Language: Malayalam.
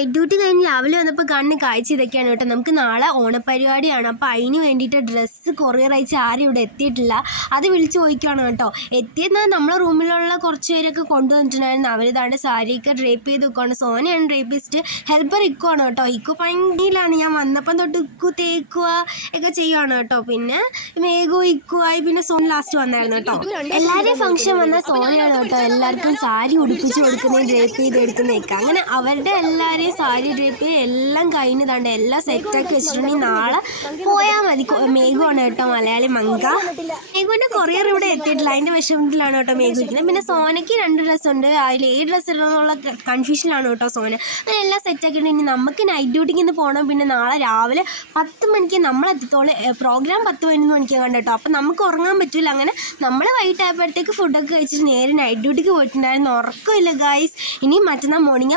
നൈറ്റ് ഡ്യൂട്ടി കഴിഞ്ഞ് രാവിലെ വന്നപ്പോൾ കണ്ണ് കാഴ്ച ഇതൊക്കെയാണ് കേട്ടോ. നമുക്ക് നാളെ ഓണപ്പരിപാടിയാണ്. അപ്പോൾ അതിന് വേണ്ടിയിട്ട് ഡ്രസ്സ് കൊറിയർ അയച്ച് ആരും ഇവിടെ എത്തിയിട്ടില്ല. അത് വിളിച്ച് ചോദിക്കുകയാണ് കേട്ടോ. എത്തിയെന്നാൽ നമ്മളെ റൂമിലുള്ള കുറച്ച് പേരൊക്കെ കൊണ്ടുവന്നിട്ടുണ്ടായിരുന്നു. അവരിതാണ് സാരിയൊക്കെ ഡ്രേപ്പ് ചെയ്ത് വെക്കുകയാണ്. സോനയാണ് ഡ്രേപ്പിസ്റ്റ്, ഹെൽപ്പർ ഇക്കുവാണ് കേട്ടോ. ഇക്കു ഭയങ്കരമാണ്. ഞാൻ വന്നപ്പം തൊട്ട് ഇക്കു തേക്കുക ഒക്കെ ചെയ്യുവാണ് കേട്ടോ. പിന്നെ മേഘു ഇക്കുവായി, പിന്നെ സോന ലാസ്റ്റ് വന്നായിരുന്നു കേട്ടോ. എല്ലാവരെയും ഫംഗ്ഷൻ വന്നാൽ സോനയാണ് കേട്ടോ എല്ലാവർക്കും സാരി ഉടുപ്പിച്ച് കൊടുക്കുന്നതും ഡ്രേപ്പ് ചെയ്ത് എടുക്കുന്നതൊക്കെ. അങ്ങനെ അവരുടെ എല്ലാവരെയും സാരി ഡ്രേപ്പ് എല്ലാം കഴിഞ്ഞതാണ്ട് എല്ലാം സെറ്റാക്കി വെച്ചിട്ടുണ്ടെങ്കിൽ നാളെ പോയാൽ മതി. മേഘുവാണ് കേട്ടോ മലയാളി മങ്ക. മേഘുവിൻ്റെ കൊറിയർ ഇവിടെ എത്തിയിട്ടില്ല, അതിൻ്റെ വിഷമത്തിലാണ് കേട്ടോ മേഘു ഇരിക്കുന്നത്. പിന്നെ സോനയ്ക്ക് 2 ഡ്രസ്സുണ്ട്, അതിൽ 7 ഡ്രസ്സ് ഇടണമെന്നുള്ള കൺഫ്യൂഷനിലാണ് കേട്ടോ സോന. അങ്ങനെ എല്ലാം സെറ്റാക്കിയിട്ടുണ്ടെങ്കിൽ നമുക്ക് നൈറ്റ് ഡ്യൂട്ടിക്ക് ഇന്ന് പോകണം. പിന്നെ നാളെ രാവിലെ 10 മണിക്ക് നമ്മളെത്തിത്തോളം പ്രോഗ്രാം 10-11 മണിക്ക് കണ്ടോ. അപ്പം നമുക്ക് ഉറങ്ങാൻ പറ്റില്ല. അങ്ങനെ നമ്മൾ വൈകിട്ടായപ്പോഴത്തേക്ക് ഫുഡൊക്കെ കഴിച്ചിട്ട് നേരെ നൈറ്റ് ഡ്യൂട്ടിക്ക് പോയിട്ടുണ്ടായിരുന്നു. ഉറക്കമില്ല ഗായ്സ്. ഇനി മറ്റന്നാൾ മോർണിംഗ്